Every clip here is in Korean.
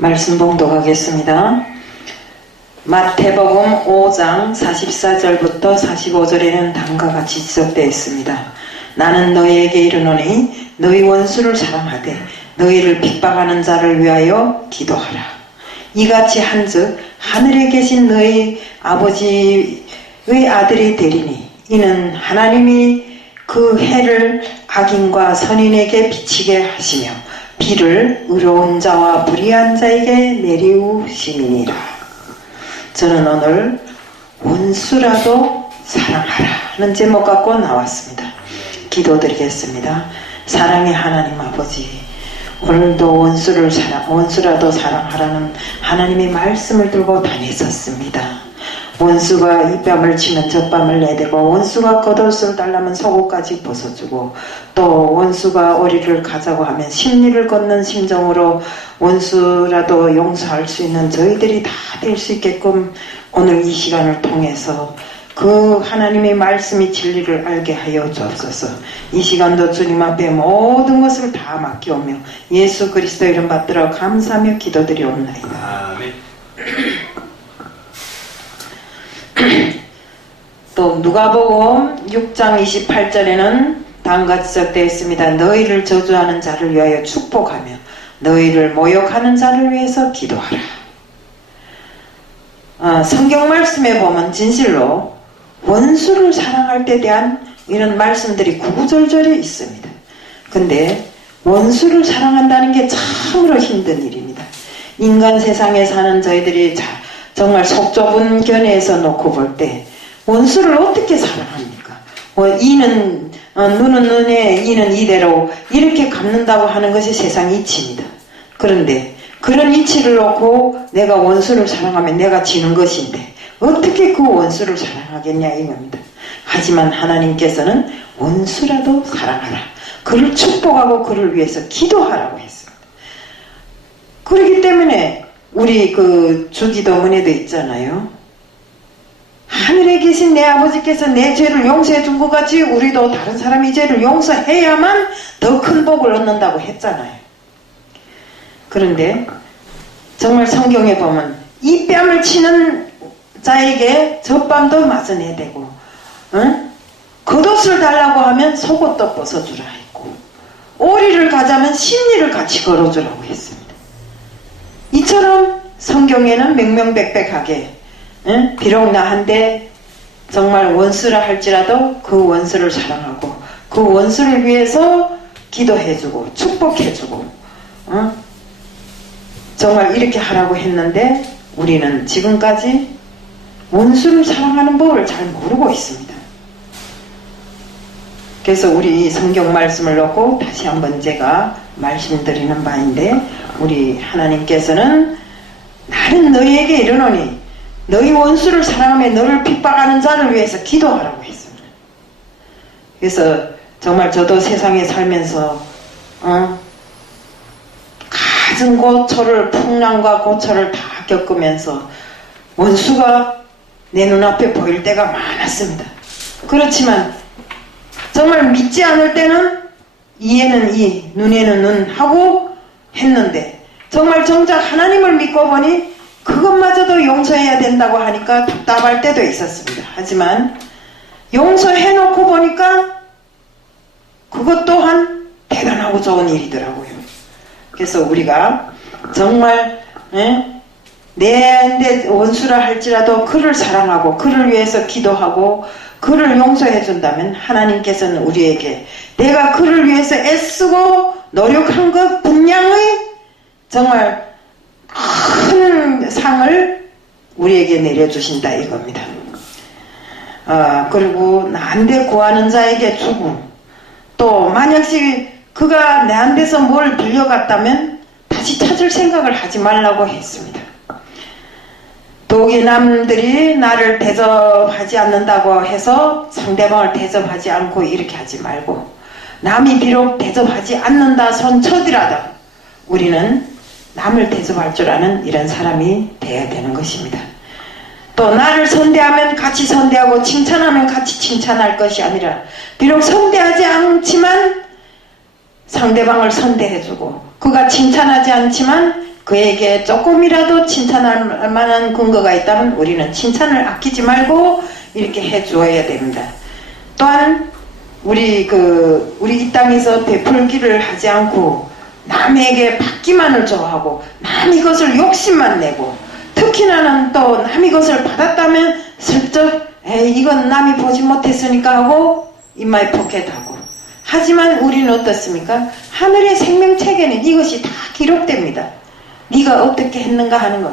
말씀 봉독하겠습니다. 마태복음 5장 44절부터 45절에는 다음과 같이 지적되어 있습니다. 나는 너희에게 이르노니 너희 원수를 사랑하되 너희를 핍박하는 자를 위하여 기도하라. 이같이 한즉 하늘에 계신 너희 아버지의 아들이 되리니 이는 하나님이 그 해를 악인과 선인에게 비치게 하시며 비를 의로운 자와 불의한 자에게 내리우심이니라. 저는 오늘 원수라도 사랑하라는 제목 갖고 나왔습니다. 기도드리겠습니다. 사랑의 하나님 아버지, 오늘도 원수라도 사랑하라는 하나님의 말씀을 들고 다녔었습니다. 원수가 이 뺨을 치면 저 뺨을 내대고, 원수가 겉옷을 달라면 속옷까지 벗어주고, 또 원수가 오리를 가자고 하면 심리를 걷는 심정으로 원수라도 용서할 수 있는 저희들이 다 될 수 있게끔 오늘 이 시간을 통해서 그 하나님의 말씀이 진리를 알게 하여 주옵소서. 이 시간도 주님 앞에 모든 것을 다 맡겨오며 예수 그리스도 이름 받들어 감사하며 기도드리옵나이다. 아멘. 또 누가복음 6장 28절에는 다음과 지적되어 있습니다. 너희를 저주하는 자를 위하여 축복하며 너희를 모욕하는 자를 위해서 기도하라. 성경 말씀에 보면 진실로 원수를 사랑할 때 대한 이런 말씀들이 구구절절에 있습니다. 근데 원수를 사랑한다는 게 참으로 힘든 일입니다. 인간 세상에 사는 저희들이 정말 속 좁은 견해에서 놓고 볼 때 원수를 어떻게 사랑합니까? 이는 눈은 눈에 이는 이대로 이렇게 갚는다고 하는 것이 세상 이치입니다. 그런데 그런 이치를 놓고 내가 원수를 사랑하면 내가 지는 것인데 어떻게 그 원수를 사랑하겠냐 이겁니다. 하지만 하나님께서는 원수라도 사랑하라. 그를 축복하고 그를 위해서 기도하라고 했습니다. 그렇기 때문에 우리 그 주기도문에도 있잖아요. 하늘에 계신 내 아버지께서 내 죄를 용서해 준 것 같이 우리도 다른 사람의 죄를 용서해야만 더 큰 복을 얻는다고 했잖아요. 그런데 정말 성경에 보면 이 뺨을 치는 자에게 저 뺨도 맞아내야 되고, 겉옷을 달라고 하면 속옷도 벗어주라 했고, 오리를 가자면 심리를 같이 걸어주라고 했습니다. 이처럼 성경에는 명명백백하게 비록 나한테 정말 원수라 할지라도 그 원수를 사랑하고 그 원수를 위해서 기도해주고 축복해주고 정말 이렇게 하라고 했는데 우리는 지금까지 원수를 사랑하는 법을 잘 모르고 있습니다. 그래서 우리 성경 말씀을 놓고 다시 한번 제가 말씀드리는 바인데, 우리 하나님께서는 나는 너희에게 이르노니 너희 원수를 사랑하며 너를 핍박하는 자를 위해서 기도하라고 했습니다. 그래서 정말 저도 세상에 살면서 갖은 고초를, 풍랑과 고초를 다 겪으면서 원수가 내 눈앞에 보일 때가 많았습니다. 그렇지만 정말 믿지 않을 때는 이에는 이, 눈에는 눈 하고 했는데, 정말 정작 하나님을 믿고 보니 그것마저도 용서해야 된다고 하니까 답답할 때도 있었습니다. 하지만 용서해놓고 보니까 그것 또한 대단하고 좋은 일이더라고요. 그래서 우리가 정말 내 원수라 할지라도 그를 사랑하고 그를 위해서 기도하고 그를 용서해 준다면 하나님께서는 우리에게 내가 그를 위해서 애쓰고 노력한 것 분량의 정말 큰 상을 우리에게 내려주신다 이겁니다. 그리고 나한테 구하는 자에게 주고, 또 만약시 그가 내한테서 뭘 빌려갔다면 다시 찾을 생각을 하지 말라고 했습니다. 독이 남들이 나를 대접하지 않는다고 해서 상대방을 대접하지 않고 이렇게 하지 말고, 남이 비록 대접하지 않는다 손쳐더라도 우리는 남을 대접할 줄 아는 이런 사람이 되어야 되는 것입니다. 또 나를 선대하면 같이 선대하고 칭찬하면 같이 칭찬할 것이 아니라, 비록 선대하지 않지만 상대방을 선대해주고, 그가 칭찬하지 않지만 그에게 조금이라도 칭찬할 만한 근거가 있다면 우리는 칭찬을 아끼지 말고 이렇게 해주어야 됩니다. 또한 우리 이 땅에서 베풀기를 하지 않고 남에게 받기만을 좋아하고 남이 것을 욕심만 내고, 특히나는 또 남이 것을 받았다면 슬쩍 이건 남이 보지 못했으니까 하고 인마이 포켓하고. 하지만 우리는 어떻습니까? 하늘의 생명책에는 이것이 다 기록됩니다. 네가 어떻게 했는가 하는 거.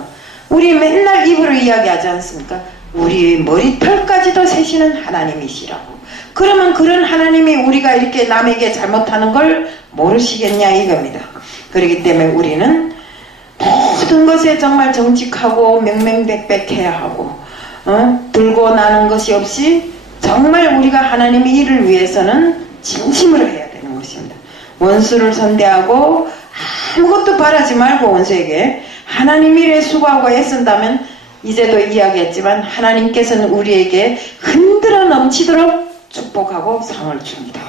우리 맨날 입으로 이야기하지 않습니까? 우리 머리털까지도 세시는 하나님이시라고. 그러면 그런 하나님이 우리가 이렇게 남에게 잘못하는 걸 모르시겠냐 이겁니다. 그렇기 때문에 우리는 모든 것에 정말 정직하고 명명백백해야 하고, 들고 나는 것이 없이 정말 우리가 하나님의 일을 위해서는 진심으로 해야 되는 것입니다. 원수를 선대하고 아무것도 바라지 말고 원수에게 하나님 일에 수고하고 애쓴다면, 이제도 이야기했지만 하나님께서는 우리에게 흔들어 넘치도록 축복하고 상을 줍니다.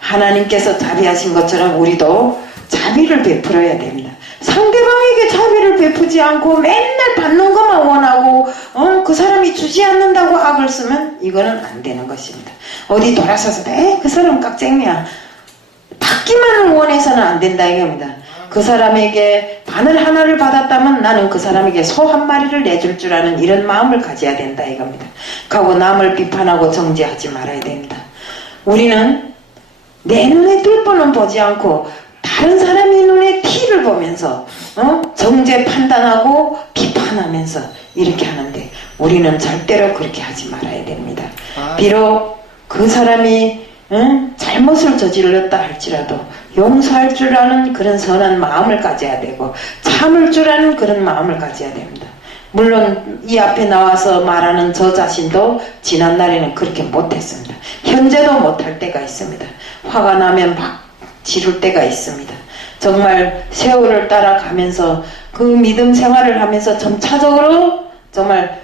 하나님께서 자비하신 것처럼 우리도 자비를 베풀어야 됩니다. 상대방에게 자비를 베푸지 않고 맨날 받는 것만 원하고 그 사람이 주지 않는다고 악을 쓰면 이거는 안 되는 것입니다. 어디 돌아서서 그 사람 깍쟁이야, 받기만을 원해서는 안 된다 이겁니다. 그 사람에게 바늘 하나를 받았다면 나는 그 사람에게 소 한 마리를 내줄 줄 아는 이런 마음을 가져야 된다 이겁니다. 하고 남을 비판하고 정죄하지 말아야 됩니다. 우리는 내 눈에 뜰뻔은 보지 않고 다른 사람의 눈에 티를 보면서 정죄 판단하고 비판하면서 이렇게 하는데, 우리는 절대로 그렇게 하지 말아야 됩니다. 비록 그 사람이 잘못을 저질렀다 할지라도 용서할 줄 아는 그런 선한 마음을 가져야 되고 참을 줄 아는 그런 마음을 가져야 됩니다. 물론 이 앞에 나와서 말하는 저 자신도 지난날에는 그렇게 못했습니다. 현재도 못할 때가 있습니다. 화가 나면 막 지를 때가 있습니다. 정말 세월을 따라가면서 그 믿음 생활을 하면서 점차적으로 정말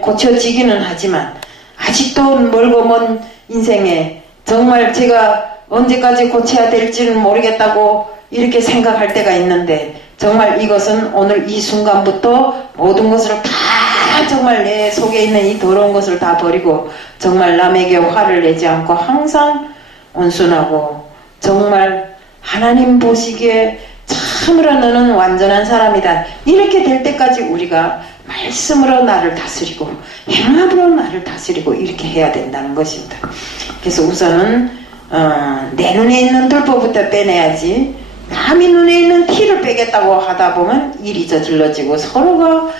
고쳐지기는 하지만 아직도 멀고 먼 인생에 정말 제가 언제까지 고쳐야 될지는 모르겠다고 이렇게 생각할 때가 있는데, 정말 이것은 오늘 이 순간부터 모든 것을 다 정말 내 속에 있는 이 더러운 것을 다 버리고 정말 남에게 화를 내지 않고 항상 온순하고 정말 하나님 보시기에 참으로 너는 완전한 사람이다, 이렇게 될 때까지 우리가 말씀으로 나를 다스리고 행함으로 나를 다스리고 이렇게 해야 된다는 것입니다. 그래서 우선은 내 눈에 있는 뚫보부터 빼내야지, 남의 눈에 있는 티를 빼겠다고 하다 보면 일이 저질러지고 서로가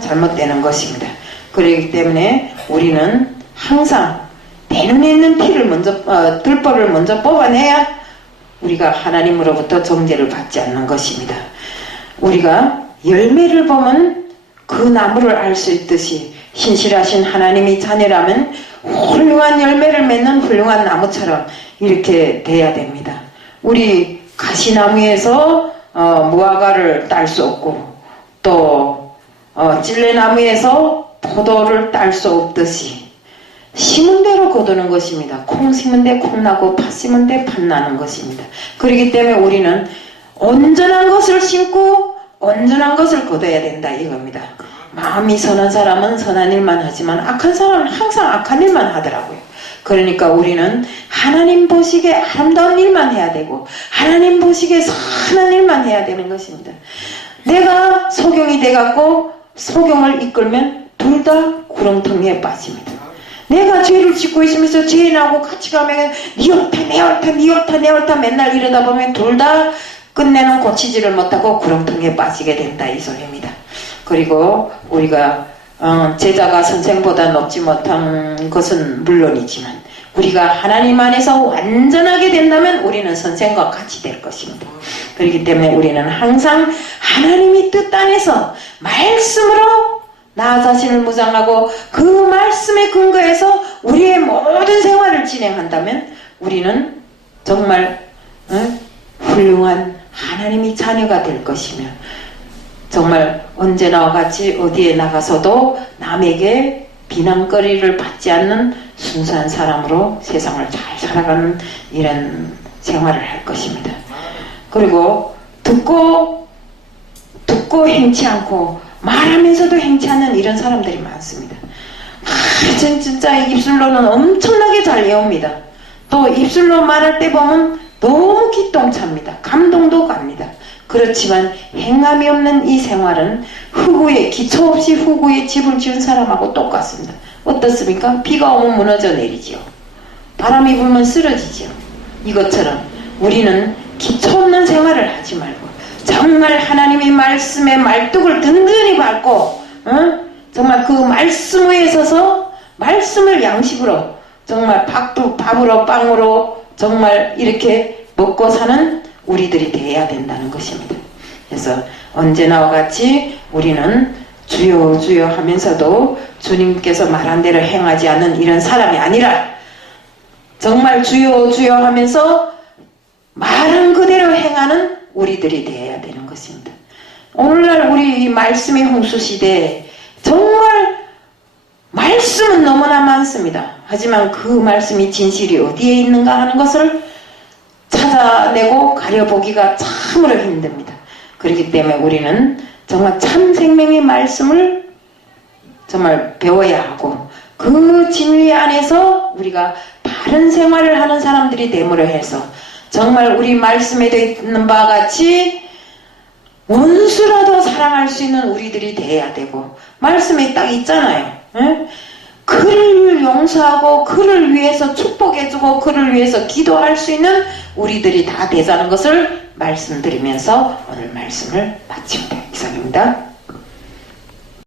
잘못되는 것입니다. 그렇기 때문에 우리는 항상 내 눈에 있는 티를 먼저 뚫보를 먼저 뽑아내야 우리가 하나님으로부터 정죄를 받지 않는 것입니다. 우리가 열매를 보면 그 나무를 알 수 있듯이 신실하신 하나님의 자녀라면 훌륭한 열매를 맺는 훌륭한 나무처럼 이렇게 돼야 됩니다. 우리 가시나무에서 무화과를 딸 수 없고 또 찔레나무에서 포도를 딸 수 없듯이 심은 대로 거두는 것입니다. 콩 심은 데 콩 나고 팥 심은 데 팥 나는 것입니다. 그렇기 때문에 우리는 온전한 것을 심고 온전한 것을 거둬야 된다 이겁니다. 마음이 선한 사람은 선한 일만 하지만 악한 사람은 항상 악한 일만 하더라고요. 그러니까 우리는 하나님 보시기에 아름다운 일만 해야 되고 하나님 보시기에 선한 일만 해야 되는 것입니다. 내가 소경이 돼갖고 소경을 이끌면 둘 다 구렁텅이에 빠집니다. 내가 죄를 짓고 있으면서 죄인하고 같이 가면 니 옳다 내 옳다 니 옳다 내 옳다 맨날 이러다 보면 둘 다 끝내는 고치지를 못하고 구렁텅이에 빠지게 된다 이 소리입니다. 그리고 우리가 제자가 선생보다 높지 못한 것은 물론이지만 우리가 하나님 안에서 완전하게 된다면 우리는 선생과 같이 될 것입니다. 그렇기 때문에 우리는 항상 하나님의 뜻 안에서 말씀으로 나 자신을 무장하고 그 말씀에 근거해서 우리의 모든 생활을 진행한다면 우리는 정말 훌륭한 하나님의 자녀가 될 것이며 정말 언제나와 같이 어디에 나가서도 남에게 비난거리를 받지 않는 순수한 사람으로 세상을 잘 살아가는 이런 생활을 할 것입니다. 그리고 듣고 듣고 행치 않고 말하면서도 행치 않는 이런 사람들이 많습니다. 진짜 입술로는 엄청나게 잘 외웁니다. 또 입술로 말할 때 보면 너무 기똥찹니다. 감동도 갑니다. 그렇지만 행함이 없는 이 생활은 흑우에 기초 없이 흑우에 집을 지은 사람하고 똑같습니다. 어떻습니까? 비가 오면 무너져 내리지요. 바람이 불면 쓰러지지요. 이것처럼 우리는 기초 없는 생활을 하지 말고 정말 하나님의 말씀에 말뚝을 든든히 밟고 정말 그 말씀 위에 서서 말씀을 양식으로 정말 밥으로 빵으로 정말 이렇게 먹고 사는 우리들이 되어야 된다는 것입니다. 그래서 언제나와 같이 우리는 주여 주여 하면서도 주님께서 말한 대로 행하지 않는 이런 사람이 아니라 정말 주여 주여 하면서 말한 그대로 행하는 우리들이 되어야 되는 것입니다. 오늘날 우리 이 말씀의 홍수시대에 정말 말씀은 너무나 많습니다. 하지만 그 말씀이 진실이 어디에 있는가 하는 것을 찾아내고 가려보기가 참으로 힘듭니다. 그렇기 때문에 우리는 정말 참 생명의 말씀을 정말 배워야 하고 그 진리 안에서 우리가 바른 생활을 하는 사람들이 됨으로 해서 정말 우리 말씀에 되어 있는 바와 같이 원수라도 사랑할 수 있는 우리들이 돼야 되고 말씀에 딱 있잖아요. 에? 그를 용서하고 그를 위해서 축복해주고 그를 위해서 기도할 수 있는 우리들이 다 되자는 것을 말씀드리면서 오늘 말씀을 마칩니다. 이상입니다.